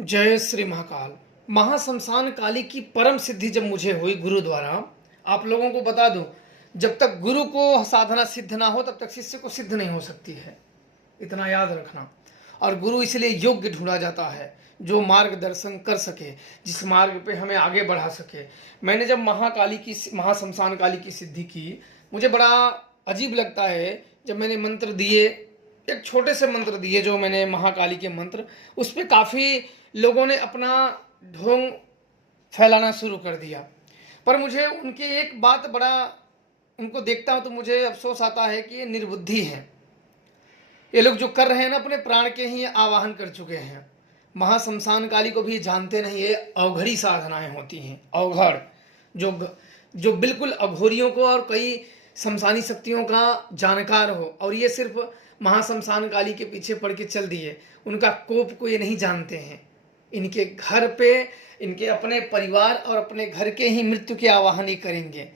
जय श्री महाकाल। महाशमशान काली की परम सिद्धि जब मुझे हुई गुरु द्वारा, आप लोगों को बता दूं, जब तक गुरु को साधना सिद्ध ना हो तब तक शिष्य को सिद्ध नहीं हो सकती है, इतना याद रखना। और गुरु इसलिए योग्य ढूंढा जाता है जो मार्गदर्शन कर सके, जिस मार्ग पे हमें आगे बढ़ा सके। मैंने जब महाशमशान काली की सिद्धि की, मुझे बड़ा अजीब लगता है जब मैंने मंत्र दिए, एक छोटे से मंत्र दिए जो मैंने महाकाली के मंत्र, उस पर काफ़ी लोगों ने अपना ढोंग फैलाना शुरू कर दिया। पर मुझे उनकी एक बात बड़ा, उनको देखता हूँ तो मुझे अफसोस आता है कि ये निर्बुद्धि है। ये लोग जो कर रहे हैं ना, अपने प्राण के ही आवाहन कर चुके हैं। महाशमशान काली को भी जानते नहीं, ये अवघड़ी साधनाएं होती हैं। अवघड़ जो बिल्कुल अघोरियों को और कई शमशानी शक्तियों का जानकार हो, और ये सिर्फ महाशमशान काली के पीछे पड़ के चल दिए। उनका कोप को ये नहीं जानते हैं। इनके घर पे इनके अपने परिवार और अपने घर के ही मृत्यु के आवाहन ही करेंगे।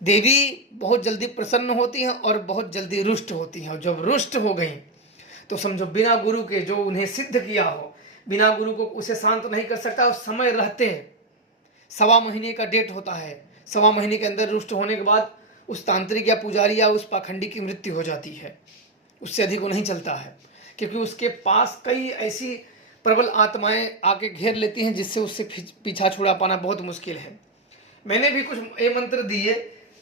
देवी बहुत जल्दी प्रसन्न होती हैं और बहुत जल्दी रुष्ट होती हैं, और जब रुष्ट हो गई तो समझो बिना गुरु के जो उन्हें सिद्ध किया हो, बिना गुरु को उसे शांत नहीं कर सकता। उस समय रहते 1.25 महीने का डेट होता है। 1.25 महीने के अंदर रुष्ट होने के बाद उस तांत्रिक या पुजारी या उस पाखंडी की मृत्यु हो जाती है। उससे अधिक वो नहीं चलता है, क्योंकि उसके पास कई ऐसी प्रबल आत्माएं आके घेर लेती हैं जिससे उससे पीछा छुड़ा पाना बहुत मुश्किल है। मैंने भी कुछ ये मंत्र दिए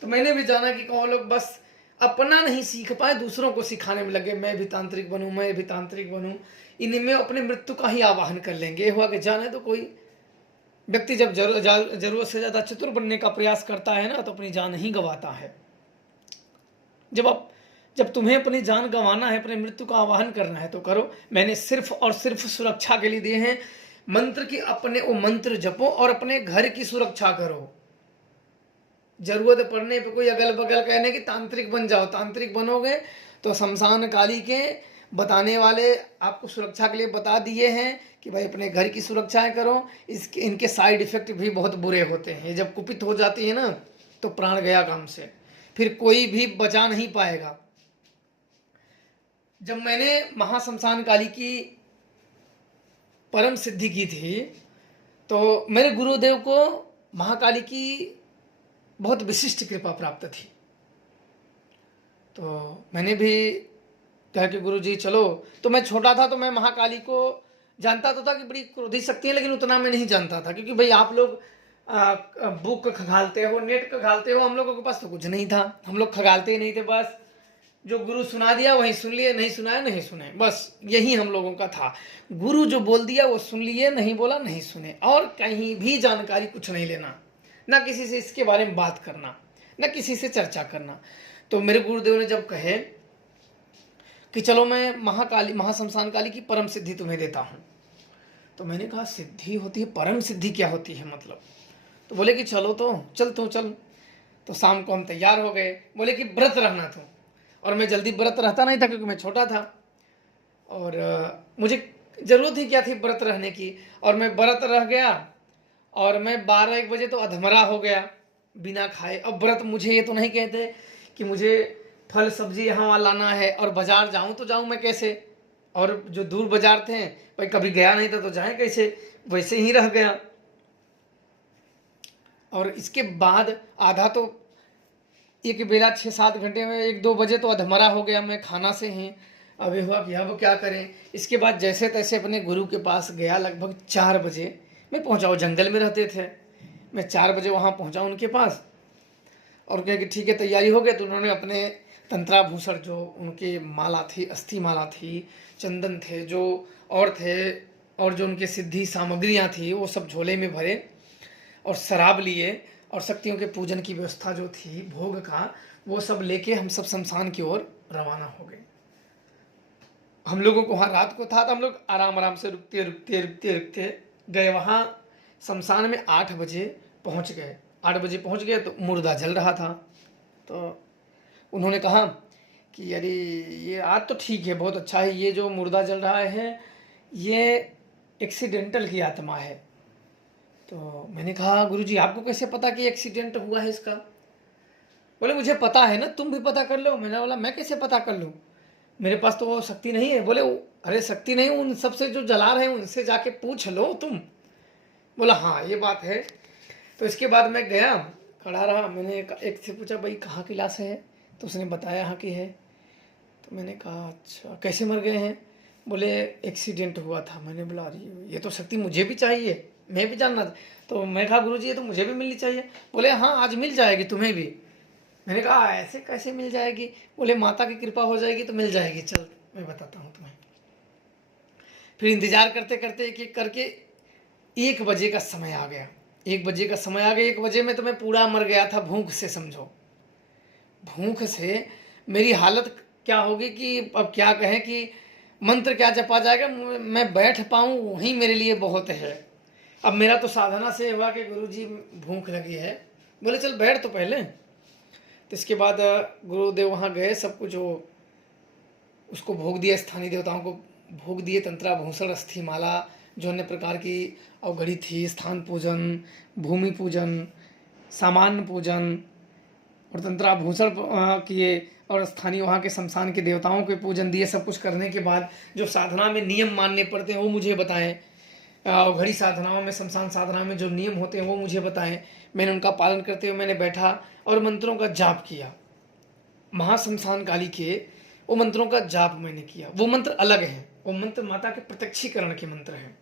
तो मैंने भी जाना कि कौन लोग बस अपना नहीं सीख पाए, दूसरों को सिखाने में लगे। मैं भी तांत्रिक बनूं, मैं भी तांत्रिक बनूं। इनमें अपने मृत्यु का ही आवाहन कर लेंगे। ये हुआ कि जाने तो कोई व्यक्ति जब जरूरत से ज़्यादा चतुर बनने का प्रयास करता है ना, तो अपनी जान ही गंवाता है। जब तुम्हें अपनी जान गंवाना है, अपने मृत्यु का आवाहन करना है तो करो। मैंने सिर्फ और सिर्फ सुरक्षा के लिए दिए हैं मंत्र की। अपने वो मंत्र जपो और अपने घर की सुरक्षा करो। जरूरत पड़ने पे कोई अगल बगल कहने कि तांत्रिक बन जाओ, तांत्रिक बनोगे तो शमशान काली के बताने वाले आपको सुरक्षा के लिए बता दिए हैं कि भाई अपने घर की सुरक्षाएं करो। इनके साइड इफेक्ट भी बहुत बुरे होते हैं। ये जब कुपित हो जाती है ना तो प्राण गया काम से, फिर कोई भी बचा नहीं पाएगा। जब मैंने महाशमशान काली की परम सिद्धि की थी तो मेरे गुरुदेव को महाकाली की बहुत विशिष्ट कृपा प्राप्त थी। तो मैंने भी कहा कि गुरुजी चलो। तो मैं छोटा था तो मैं महाकाली को जानता तो था कि बड़ी क्रोधी शक्ति है, लेकिन उतना मैं नहीं जानता था, क्योंकि भाई आप लोग बुक खगालते हो, नेट खगालते हो, हम लोगों के पास तो कुछ नहीं था। हम लोग खगालते ही नहीं थे, बस जो गुरु सुना दिया वही सुन लिए, नहीं सुनाया नहीं सुने, बस यही हम लोगों का था। गुरु जो बोल दिया वो सुन लिए, नहीं बोला नहीं सुने, और कहीं भी जानकारी कुछ नहीं लेना, ना किसी से इसके बारे में बात करना, ना किसी से चर्चा करना। तो मेरे गुरुदेव ने जब कहे कि चलो मैं महाशमशान काली की परम सिद्धि तुम्हें देता हूँ, तो मैंने कहा सिद्धि होती है, परम सिद्धि क्या होती है मतलब? तो बोले कि चलो तो चल। तो शाम को हम तैयार हो गए। बोले कि व्रत रहना तो, और मैं जल्दी व्रत रहता नहीं था क्योंकि मैं छोटा था और मुझे ज़रूरत ही क्या थी व्रत रहने की। और मैं व्रत रह गया और मैं 12-1 बजे तो अधमरा हो गया बिना खाए। अब व्रत मुझे ये तो नहीं कहते कि मुझे फल सब्जी यहाँ वहाँ लाना है और बाज़ार जाऊँ तो जाऊँ मैं कैसे, और जो दूर बाज़ार थे भाई कभी गया नहीं था तो जाए कैसे, वैसे ही रह गया। और इसके बाद आधा तो एक बेला 6-7 घंटे में 1-2 बजे तो अधमरा हो गया मैं खाना से ही। अब ये हुआ कि अब क्या करें। इसके बाद जैसे तैसे अपने गुरु के पास गया। लगभग 4 बजे मैं पहुंचा, वो जंगल में रहते थे। मैं 4 बजे वहाँ पहुंचा उनके पास और कहा कि ठीक है तैयारी हो गई। तो उन्होंने अपने तंत्राभूषण जो उनके माला थी, अस्थि माला थी, चंदन थे जो और थे, और जो उनके सिद्धि सामग्रियाँ थी वो सब झोले में भरे और शराब लिए, और शक्तियों के पूजन की व्यवस्था जो थी भोग का, वो सब लेके हम सब शमशान की ओर रवाना हो गए। हम लोगों को वहाँ रात को था तो हम लोग आराम से रुकते गए। वहाँ शमशान में 8 बजे पहुँच गए। 8 बजे पहुँच गए तो मुर्दा जल रहा था। तो उन्होंने कहा कि अरे ये आज तो ठीक है, बहुत अच्छा है, ये जो मुर्दा जल रहा है ये एक्सीडेंटल की आत्मा है। तो मैंने कहा गुरुजी आपको कैसे पता कि एक्सीडेंट हुआ है इसका? बोले मुझे पता है ना, तुम भी पता कर लो। मैंने बोला मैं कैसे पता कर लूँ, मेरे पास तो वो शक्ति नहीं है। बोले अरे शक्ति नहीं, उन सबसे जो जला रहे हैं उनसे जाके पूछ लो तुम। बोला हाँ ये बात है। तो इसके बाद मैं गया, खड़ा रहा, मैंने एक से पूछा भाई कहाँ की लाश है, तो उसने बताया यहाँ की है। तो मैंने कहा अच्छा कैसे मर गए हैं, बोले एक्सीडेंट हुआ था। मैंने बोला अरे ये तो शक्ति मुझे भी चाहिए, मैं भी जानना था। तो मैं कहा गुरुजी ये तो मुझे भी मिलनी चाहिए। बोले हाँ आज मिल जाएगी तुम्हें भी। मैंने कहा ऐसे कैसे मिल जाएगी, बोले माता की कृपा हो जाएगी तो मिल जाएगी, चल मैं बताता हूँ तुम्हें। फिर इंतजार करते करते एक एक करके 1 बजे का समय आ गया। 1 बजे का समय आ गया, 1 बजे में तो मैं पूरा मर गया था भूख से, समझो भूख से मेरी हालत क्या होगी कि अब क्या कहें कि मंत्र क्या जपा जाएगा, मैं बैठ पाऊँ वही मेरे लिए बहुत है। अब मेरा तो साधना से हुआ कि गुरुजी भूख लगी है, बोले चल बैठ तो पहले। तो इसके बाद गुरुदेव वहाँ गए, सब कुछ वो उसको भोग दिया, स्थानीय देवताओं को भोग दिए, तंत्रा भूषण अस्थि माला जो अन्य प्रकार की अवघड़ी थी, स्थान पूजन, भूमि पूजन, सामान्य पूजन और तंत्राभूषण किए, और स्थानीय वहाँ के शमशान के देवताओं के पूजन दिए। सब कुछ करने के बाद जो साधना में नियम मानने पड़ते हैं वो मुझे बताएं, घड़ी साधनाओं में, शमशान साधना में जो नियम होते हैं वो मुझे बताएं। मैंने उनका पालन करते हुए मैंने बैठा और मंत्रों का जाप किया। महाशमशान काली के वो मंत्रों का जाप मैंने किया। वो मंत्र अलग हैं, वो मंत्र माता के प्रत्यक्षीकरण के मंत्र हैं।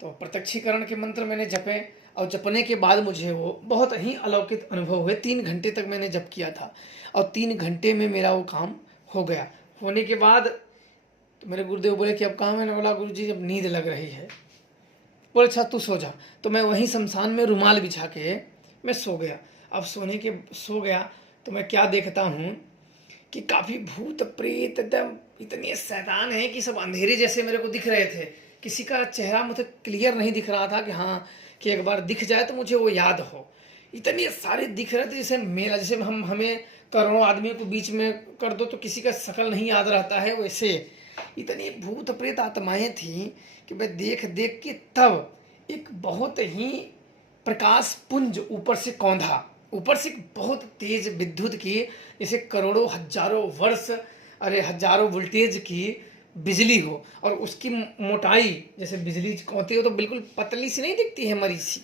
तो प्रत्यक्षीकरण के मंत्र मैंने जपे, और जपने के बाद मुझे वो बहुत ही अलौकिक अनुभव हुए। 3 घंटे तक मैंने जप किया था और 3 घंटे में मेरा वो काम हो गया। होने के बाद तो मेरे गुरुदेव बोले कि अब कहाँ, मैंने बोला गुरुजी अब नींद लग रही है। बोले अच्छा तू सो जा। तो मैं वहीं शमशान में रुमाल बिछा के मैं सो गया। अब सो गया तो मैं क्या देखता हूँ कि काफ़ी भूत प्रेत एकदम इतने शैतान हैं कि सब अंधेरे जैसे मेरे को दिख रहे थे। किसी का चेहरा मुझे क्लियर नहीं दिख रहा था कि हाँ कि एक बार दिख जाए तो मुझे वो याद हो। इतने सारे दिख रहे थे जैसे मेला, जैसे हमें करोड़ों आदमी को बीच में कर दो तो किसी का शकल नहीं याद रहता है, वैसे इतनी भूत प्रेत आत्माएं थी कि मैं देख देख के तब एक बहुत ही प्रकाश पुंज ऊपर से कौंधा, ऊपर से बहुत तेज विद्युत की, जैसे करोड़ों हजारों वर्ष, अरे हजारों वोल्टेज की बिजली हो, और उसकी मोटाई जैसे बिजली कौंती हो तो बिल्कुल पतली सी नहीं दिखती है, मरी सी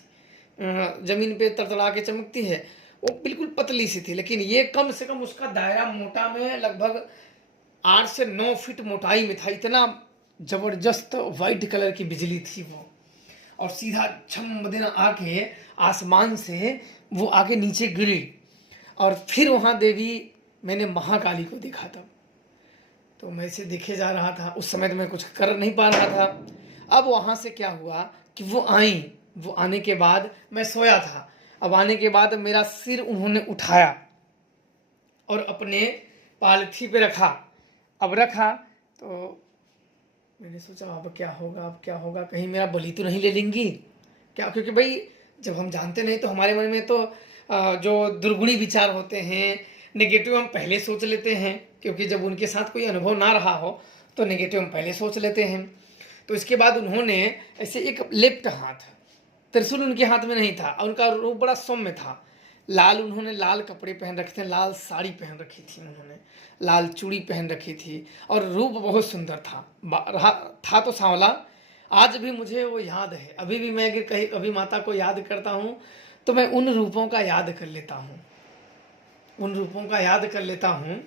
जमीन पे तड़तड़ा के चमकती है, वो बिल्कुल पतली सी थी। लेकिन ये कम से कम उसका दायरा मोटा में लगभग 8 से 9 फीट मोटाई में था। इतना जबरदस्त वाइट कलर की बिजली थी वो, और सीधा छम दिन आके आसमान से वो आके नीचे गिरी। और फिर वहाँ देवी मैंने महाकाली को देखा तब। तो मैं इसे देखे जा रहा था, उस समय तो मैं कुछ कर नहीं पा रहा था। अब वहाँ से क्या हुआ कि वो आई, वो आने के बाद मैं सोया था। अब आने के बाद मेरा सिर उन्होंने उठाया और अपने पालथी पे रखा। अब रखा तो मैंने सोचा अब क्या होगा, अब क्या होगा, कहीं मेरा बलि तो नहीं ले लेंगी क्या, क्योंकि भाई जब हम जानते नहीं तो हमारे मन में तो जो दुर्गुणी विचार होते हैं, नेगेटिव हम पहले सोच लेते हैं, क्योंकि जब उनके साथ कोई अनुभव ना रहा हो तो नेगेटिव हम पहले सोच लेते हैं। तो इसके बाद उन्होंने ऐसे एक लेफ्ट हाथ, त्रिशूल उनके हाथ में नहीं था, और उनका रूप बड़ा सौम्य था। लाल, उन्होंने लाल कपड़े पहन रखे थे, लाल साड़ी पहन रखी थी उन्होंने, लाल चूड़ी पहन रखी थी, और रूप बहुत सुंदर था तो सांवला। आज भी मुझे वो याद है, अभी भी मैं अगर कहीं कभी माता को याद करता हूँ तो मैं उन रूपों का याद कर लेता हूँ, उन रूपों का याद कर लेता हूँ।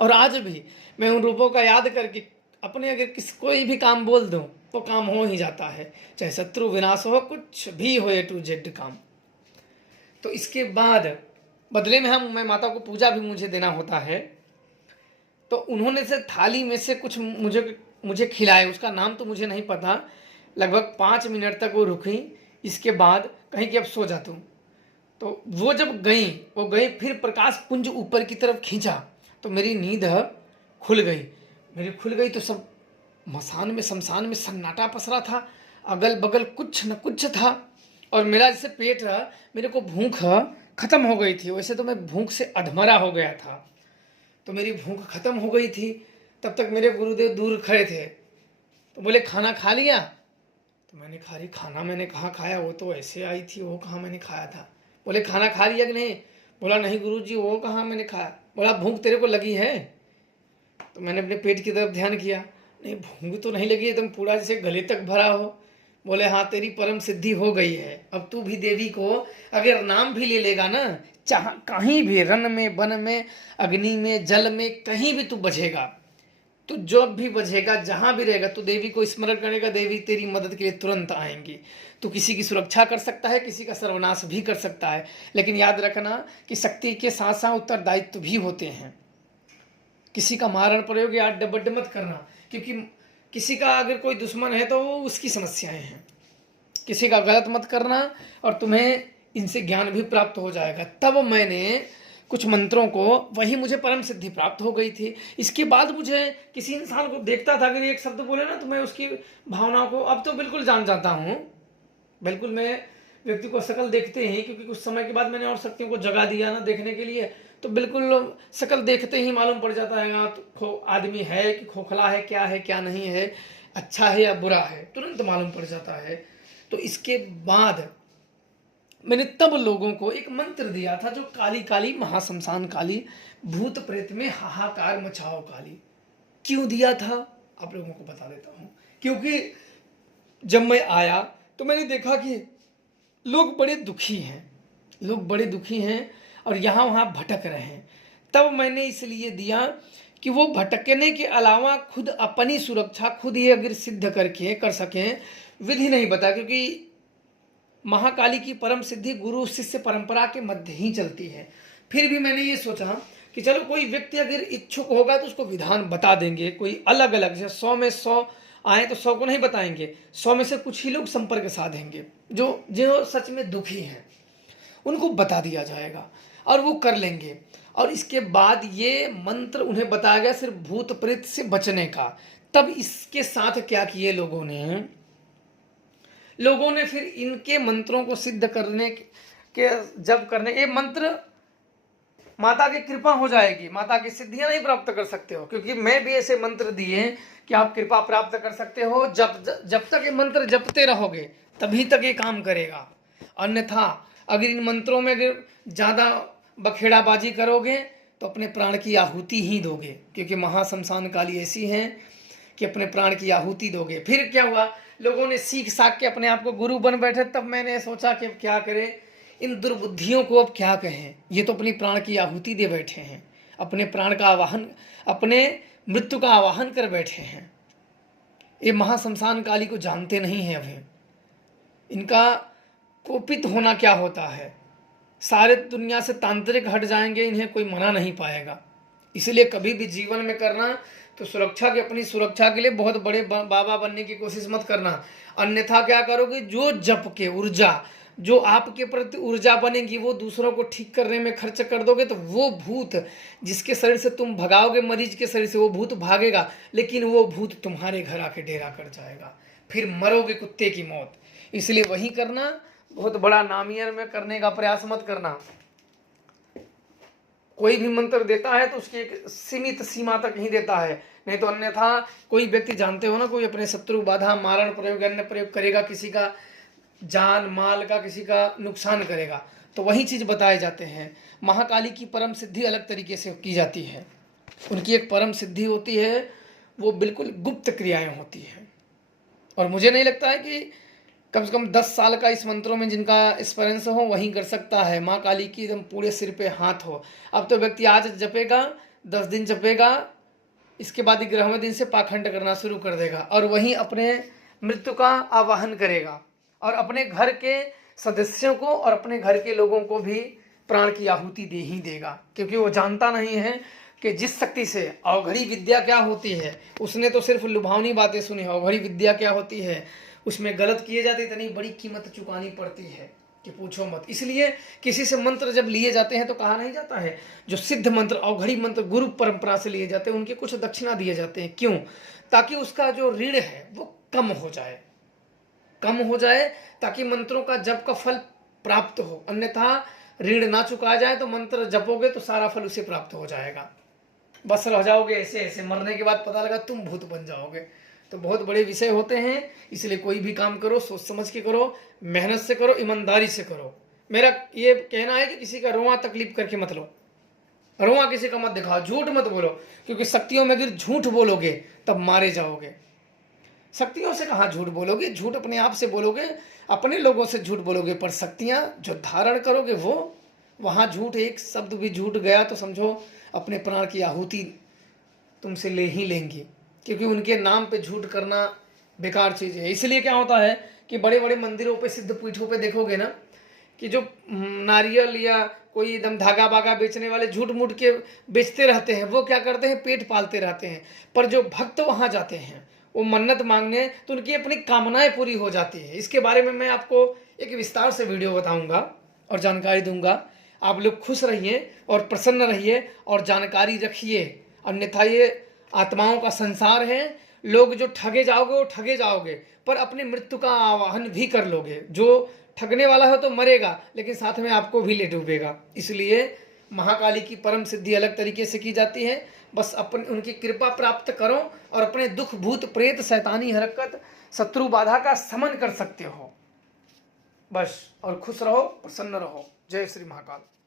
और आज भी मैं उन रूपों का याद करके अपने अगर कोई भी काम बोल दूँ तो काम हो ही जाता है, चाहे शत्रु विनाश हो, कुछ भी हो, A to Z काम। तो इसके बाद बदले में मैं माता को पूजा भी मुझे देना होता है। तो उन्होंने से थाली में से कुछ मुझे खिलाए, उसका नाम तो मुझे नहीं पता। लगभग 5 मिनट तक वो रुकी, इसके बाद कहीं कि अब सो जा तुम। तो वो जब गई फिर प्रकाश पुंज ऊपर की तरफ खींचा तो मेरी नींद खुल गई। तो सब शमशान में सन्नाटा पसरा था, अगल बगल कुछ न कुछ था, और मेरा जैसे पेट मेरे को भूख खत्म हो गई थी, वैसे तो मैं भूख से अधमरा हो गया था, तो मेरी भूख खत्म हो गई थी। तब तक मेरे गुरुदेव दूर खड़े थे, तो बोले खाना खा लिया। तो मैंने खाना मैंने कहाँ खाया, वो तो ऐसे आई थी, वो कहाँ मैंने खाया था। बोले खाना खा लिया कि नहीं, बोला नहीं गुरुजी वो कहाँ मैंने खाया। बोला भूख तेरे को लगी है, तो मैंने अपने पेट की तरफ ध्यान किया, नहीं भूख तो नहीं लगी, एकदम पूरा जैसे गले तक भरा हो। बोले हाँ तेरी परम सिद्धि हो गई है, अब तू भी देवी को अगर नाम भी ले लेगा ना, चाह कहीं भी रन में वन में अग्नि में जल में कहीं भी तू बचेगा, तो जब भी बचेगा जहां भी रहेगा तो देवी को स्मरण करेगा, देवी तेरी मदद के लिए तुरंत आएंगी। तो किसी की सुरक्षा कर सकता है, किसी का सर्वनाश भी कर सकता है, लेकिन याद रखना कि शक्ति के साथ साथ उत्तरदायित्व भी होते हैं। किसी का मारण प्रयोग या डबड मत करना, क्योंकि किसी का अगर कोई दुश्मन है तो वो उसकी समस्याएं हैं। किसी का गलत मत करना और तुम्हें इनसे ज्ञान भी प्राप्त हो जाएगा। तब मैंने कुछ मंत्रों को, वही मुझे परम सिद्धि प्राप्त हो गई थी। इसके बाद मुझे किसी इंसान को देखता था, अगर एक शब्द बोले ना तो मैं उसकी भावनाओं को अब तो बिल्कुल जान जाता हूँ। बिल्कुल मैं व्यक्ति को शकल देखते ही, क्योंकि कुछ समय के बाद मैंने और शक्तियों को जगा दिया ना देखने के लिए, तो बिल्कुल शकल देखते ही मालूम पड़ जाता है तो आदमी है कि खोखला है, क्या है क्या नहीं है, अच्छा है या बुरा है, तुरंत मालूम पड़ जाता है। तो इसके बाद मैंने तब लोगों को एक मंत्र दिया था, जो काली काली महाशमशान काली, भूत प्रेत में हाहाकार मचाओ काली। क्यों दिया था आप लोगों को बता देता हूँ। क्योंकि जब मैं आया तो मैंने देखा कि लोग बड़े दुखी हैं, लोग बड़े दुखी हैं और यहाँ वहाँ भटक रहे हैं। तब मैंने इसलिए दिया कि वो भटकने के अलावा खुद अपनी सुरक्षा खुद ही अगर सिद्ध करके कर सकें, विधि नहीं बता, क्योंकि महाकाली की परम सिद्धि गुरु शिष्य परंपरा के मध्य ही चलती है। फिर भी मैंने ये सोचा कि चलो कोई व्यक्ति अगर इच्छुक होगा तो उसको विधान बता देंगे, कोई अलग अलग, जैसे 100 में 100 आए तो 100 को नहीं बताएंगे, 100 में से कुछ ही लोग संपर्क साधेंगे जो सच में दुखी हैं, उनको बता दिया जाएगा और वो कर लेंगे। और इसके बाद ये मंत्र उन्हें बताया गया सिर्फ भूत प्रेत से बचने का। तब इसके साथ क्या किए लोगों ने फिर इनके मंत्रों को सिद्ध करने के जब करने, ये मंत्र माता की कृपा हो जाएगी, माता की सिद्धियां नहीं प्राप्त कर सकते हो, क्योंकि मैं भी ऐसे मंत्र दिए कि आप कृपा प्राप्त कर सकते हो। जब तक ये मंत्र जपते रहोगे तभी तक ये काम करेगा, अन्यथा अगर इन मंत्रों में अगर ज़्यादा बखेड़ाबाजी करोगे तो अपने प्राण की आहुति ही दोगे, क्योंकि महाशमशान काली ऐसी हैं कि अपने प्राण की आहुति दोगे। फिर क्या हुआ, लोगों ने सीख साख के अपने आप को गुरु बन बैठे। तब मैंने सोचा कि अब क्या करें, इन दुर्बुद्धियों को अब क्या कहें, ये तो अपनी प्राण की आहुति दे बैठे हैं, अपने प्राण का आवाहन, अपने मृत्यु का आवाहन कर बैठे हैं। ये महाशमशान काली को जानते नहीं हैं अभी, इनका कोपित होना क्या होता है। सारे दुनिया से तांत्रिक हट जाएंगे, इन्हें कोई मना नहीं पाएगा। इसलिए कभी भी जीवन में करना तो सुरक्षा की, अपनी सुरक्षा के लिए बहुत बड़े बाबा बनने की कोशिश मत करना, अन्यथा क्या करोगे, जो जप के ऊर्जा, जो आपके प्रति ऊर्जा बनेगी वो दूसरों को ठीक करने में खर्च कर दोगे, तो वो भूत जिसके शरीर से तुम भगाओगे, मरीज के शरीर से वो भूत भागेगा, लेकिन वो भूत तुम्हारे घर आके डेरा कर जाएगा, फिर मरोगे कुत्ते की मौत। इसलिए वही करना, बहुत बड़ा नामियर में करने का प्रयास मत करना। कोई भी मंत्र देता है तो उसकी एक सीमित सीमा तक ही देता है, नहीं तो अन्यथा कोई व्यक्ति, जानते हो ना, कोई अपने शत्रु बाधा मारण प्रयोग अन्य प्रयोग करेगा, किसी का जान माल का किसी का नुकसान करेगा, तो वही चीज़ बताए जाते हैं। महाकाली की परम सिद्धि अलग तरीके से की जाती है, उनकी एक परम सिद्धि होती है, वो बिल्कुल गुप्त क्रियाएं होती हैं। और मुझे नहीं लगता है कि कम से कम 10 साल का इस मंत्रों में जिनका एक्सपीरियंस हो वही कर सकता है। माँ काली की एकदम पूरे सिर पे हाथ हो। अब तो व्यक्ति आज जपेगा, 10 दिन जपेगा, इसके बाद 11वें दिन से पाखंड करना शुरू कर देगा और वहीं अपने मृत्यु का आवाहन करेगा और अपने घर के सदस्यों को और अपने घर के लोगों को भी प्राण की आहुति दे ही देगा, क्योंकि वो जानता नहीं है कि जिस शक्ति से, अवघड़ी विद्या क्या होती है, उसने तो सिर्फ लुभावनी बातें सुनी है। अवघड़ी विद्या क्या होती है, उसमें गलत किए जाते इतनी बड़ी कीमत चुकानी पड़ती है कि पूछो मत। इसलिए किसी से मंत्र जब लिए जाते हैं तो कहा नहीं जाता है, जो सिद्ध मंत्र, अवघड़ी मंत्र गुरु परंपरा से लिए जाते हैं उनके कुछ दक्षिणा दिए जाते हैं। क्यों? ताकि उसका जो ऋण है वो कम हो जाए, कम हो जाए, ताकि मंत्रों का जप का फल प्राप्त हो। अन्यथा ऋण ना चुका जाए तो मंत्र जपोगे तो सारा फल उसे प्राप्त हो जाएगा, बस रह जाओगे ऐसे ऐसे, मरने के बाद पता लगा तुम भूत बन जाओगे। तो बहुत बड़े विषय होते हैं, इसलिए कोई भी काम करो सोच समझ के करो, मेहनत से करो, ईमानदारी से करो। मेरा ये कहना है कि किसी का रोआ तकलीफ करके मत लो, रोआ किसी का मत दिखाओ, झूठ मत बोलो, क्योंकि शक्तियों में अगर झूठ बोलोगे तब मारे जाओगे। शक्तियों से कहाँ झूठ बोलोगे, झूठ अपने आप से बोलोगे, अपने लोगों से झूठ बोलोगे, पर शक्तियाँ जो धारण करोगे वो वहाँ झूठ, एक शब्द भी झूठ गया तो समझो अपने प्राण की आहुति तुमसे ले ही लेंगी, क्योंकि उनके नाम पे झूठ करना बेकार चीज़ है। इसलिए क्या होता है कि बड़े बड़े मंदिरों पे, सिद्ध पीठों पे देखोगे ना कि जो नारियल या कोई एकदम धागा बागा बेचने वाले झूठ मूठ के बेचते रहते हैं, वो क्या करते हैं, पेट पालते रहते हैं। पर जो भक्त वहाँ जाते हैं वो मन्नत मांगने, तो उनकी अपनी कामनाएं पूरी हो जाती है। इसके बारे में मैं आपको एक विस्तार से वीडियो बताऊंगा और जानकारी दूंगा। आप लोग खुश रहिए और प्रसन्न रहिए और जानकारी रखिए, अन्यथा ये आत्माओं का संसार है। लोग जो ठगे जाओगे वो ठगे जाओगे, पर अपनी मृत्यु का आवाहन भी कर लोगे। जो ठगने वाला है तो मरेगा, लेकिन साथ में आपको भी ले डूबेगा। इसलिए महाकाली की परम सिद्धि अलग तरीके से की जाती है। बस अपन उनकी कृपा प्राप्त करो और अपने दुख भूत प्रेत शैतानी हरकत शत्रु बाधा का समन कर सकते हो बस। और खुश रहो, प्रसन्न रहो। जय श्री महाकाल।